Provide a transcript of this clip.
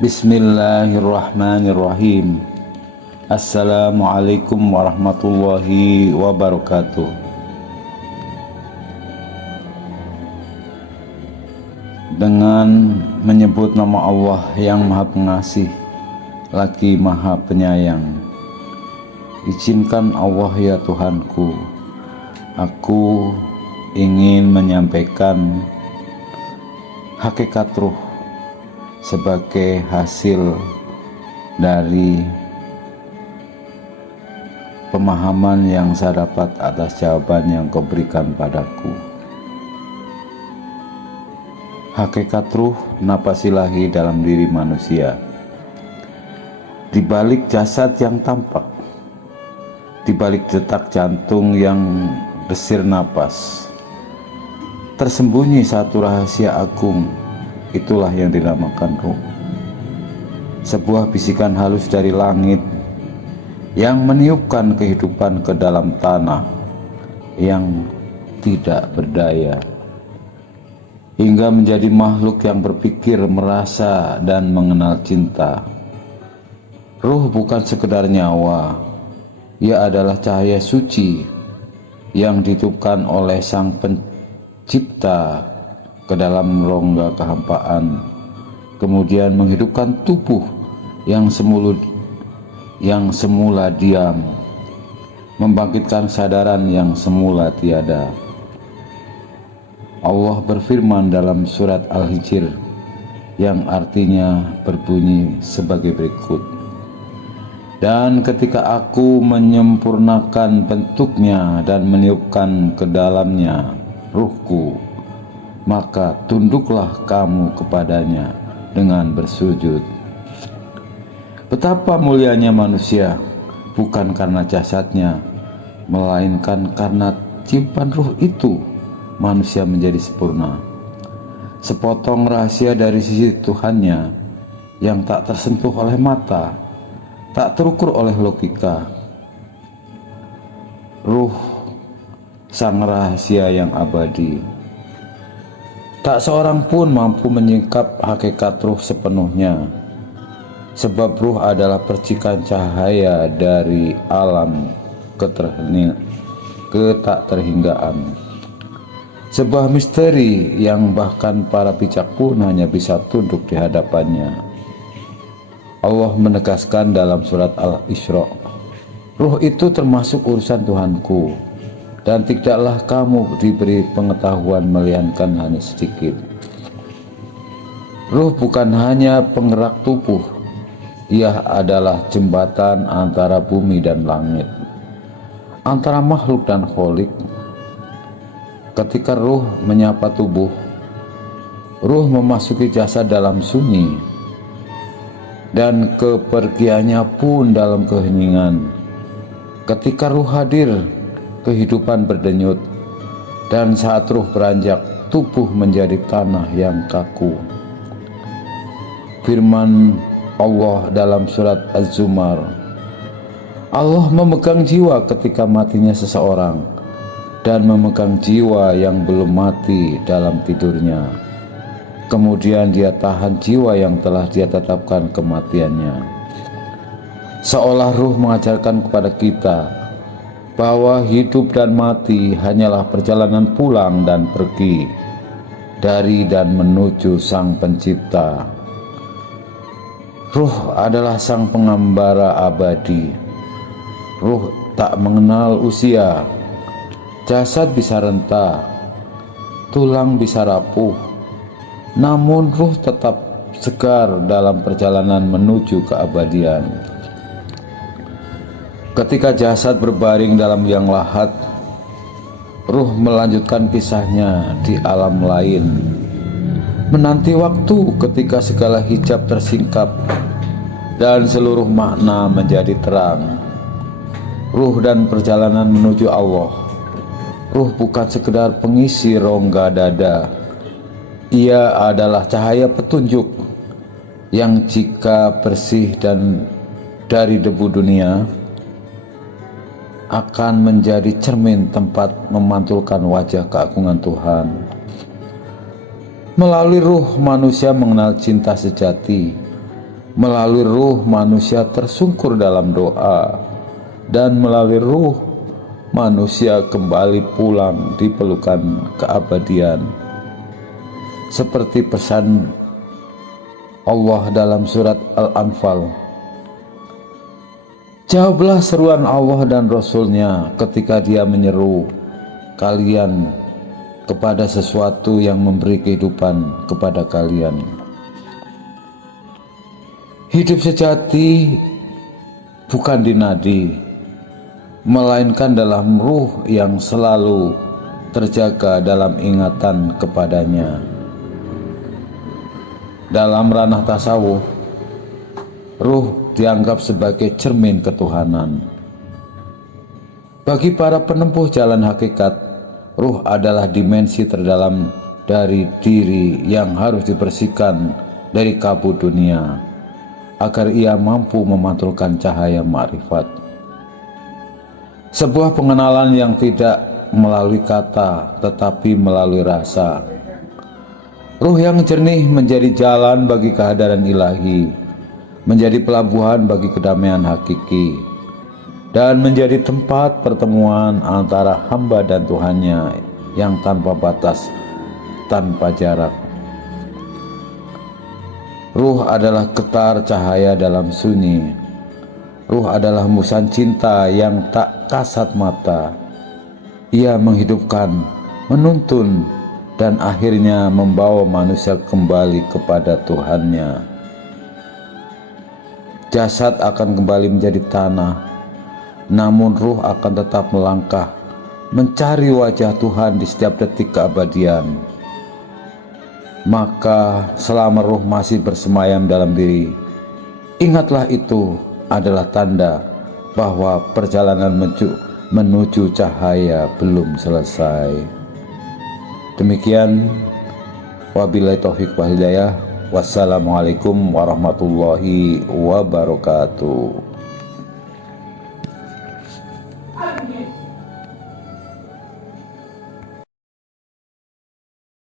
Bismillahirrahmanirrahim. Assalamualaikum warahmatullahi wabarakatuh. Dengan menyebut nama Allah yang Maha Pengasih lagi Maha Penyayang, izinkan Allah ya Tuhanku, aku ingin menyampaikan hakikat ruh sebagai hasil dari pemahaman yang saya dapat atas jawaban yang kau berikan padaku. Hakikat ruh napas ilahi dalam diri manusia. Di balik jasad yang tampak, di balik detak jantung yang desir napas, tersembunyi satu rahasia agung. Itulah yang dinamakan ruh. Sebuah bisikan halus dari langit yang meniupkan kehidupan ke dalam tanah yang tidak berdaya, hingga menjadi makhluk yang berpikir, merasa, dan mengenal cinta. Ruh bukan sekedar nyawa, ia adalah cahaya suci yang ditiupkan oleh Sang Pencipta ke dalam rongga kehampaan, kemudian menghidupkan tubuh yang semula diam, membangkitkan kesadaran yang semula tiada. Allah berfirman dalam surat Al-Hijr yang artinya berbunyi sebagai berikut: dan ketika aku menyempurnakan bentuknya dan meniupkan ke dalamnya ruhku, maka tunduklah kamu kepadanya dengan bersujud. Betapa mulianya manusia, bukan karena jasadnya, melainkan karena tiupan ruh itu manusia menjadi sempurna. Sepotong rahasia dari sisi Tuhannya yang tak tersentuh oleh mata, tak terukur oleh logika. Ruh, sang rahasia yang abadi. Tak seorang pun mampu menyingkap hakikat ruh sepenuhnya, sebab ruh adalah percikan cahaya dari alam ketak terhinggaan. Sebuah misteri yang bahkan para bijak pun hanya bisa tunduk di hadapannya. Allah menegaskan dalam surat Al-Isra, ruh itu termasuk urusan Tuhanku, dan tidaklah kamu diberi pengetahuan melainkan hanya sedikit. Ruh bukan hanya penggerak tubuh, ia adalah jembatan antara bumi dan langit, antara makhluk dan kholik. Ketika ruh menyapa tubuh, ruh memasuki jasad dalam sunyi, dan kepergiannya pun dalam keheningan. Ketika ruh hadir, kehidupan berdenyut, dan saat ruh beranjak, tubuh menjadi tanah yang kaku. Firman Allah dalam surat Az-Zumar, Allah memegang jiwa ketika matinya seseorang, dan memegang jiwa yang belum mati dalam tidurnya. Kemudian dia tahan jiwa yang telah dia tetapkan kematiannya. Seolah ruh mengajarkan kepada kita bahwa hidup dan mati hanyalah perjalanan pulang dan pergi dari dan menuju Sang Pencipta. Ruh adalah sang pengembara abadi. Ruh tak mengenal usia. Jasad bisa renta, tulang bisa rapuh, namun ruh tetap segar dalam perjalanan menuju keabadian. Ketika jasad berbaring dalam liang lahat, ruh melanjutkan kisahnya di alam lain, menanti waktu ketika segala hijab tersingkap dan seluruh makna menjadi terang. Ruh dan perjalanan menuju Allah. Ruh bukan sekedar pengisi rongga dada, ia adalah cahaya petunjuk yang jika bersih dan dari debu dunia, akan menjadi cermin tempat memantulkan wajah keagungan Tuhan. Melalui ruh manusia mengenal cinta sejati, Melalui ruh manusia tersungkur dalam doa, dan melalui ruh manusia kembali pulang di pelukan keabadian. Seperti pesan Allah dalam surat Al-Anfal, jawablah seruan Allah dan Rasul-Nya ketika Dia menyeru kalian kepada sesuatu yang memberi kehidupan kepada kalian. Hidup sejati bukan di nadi, melainkan dalam ruh yang selalu terjaga dalam ingatan kepadanya. Dalam ranah tasawuf, ruh dianggap sebagai cermin ketuhanan. Bagi para penempuh jalan hakikat, ruh adalah dimensi terdalam dari diri yang harus dibersihkan dari kabut dunia, agar ia mampu memantulkan cahaya ma'rifat. Sebuah pengenalan yang tidak melalui kata, tetapi melalui rasa. Ruh yang jernih menjadi jalan bagi kehadiran ilahi, menjadi pelabuhan bagi kedamaian hakiki, dan menjadi tempat pertemuan antara hamba dan Tuhannya yang tanpa batas, tanpa jarak. Ruh adalah getar cahaya dalam sunyi. Ruh adalah musan cinta yang tak kasat mata. Ia menghidupkan, menuntun, dan akhirnya membawa manusia kembali kepada Tuhannya. Jasad akan kembali menjadi tanah, namun ruh akan tetap melangkah, mencari wajah Tuhan di setiap detik keabadian. Maka selama ruh masih bersemayam dalam diri, ingatlah itu adalah tanda bahwa perjalanan menuju cahaya belum selesai. Demikian, wabillahi taufiq wal hidayah. Wassalamualaikum warahmatullahi wabarakatuh.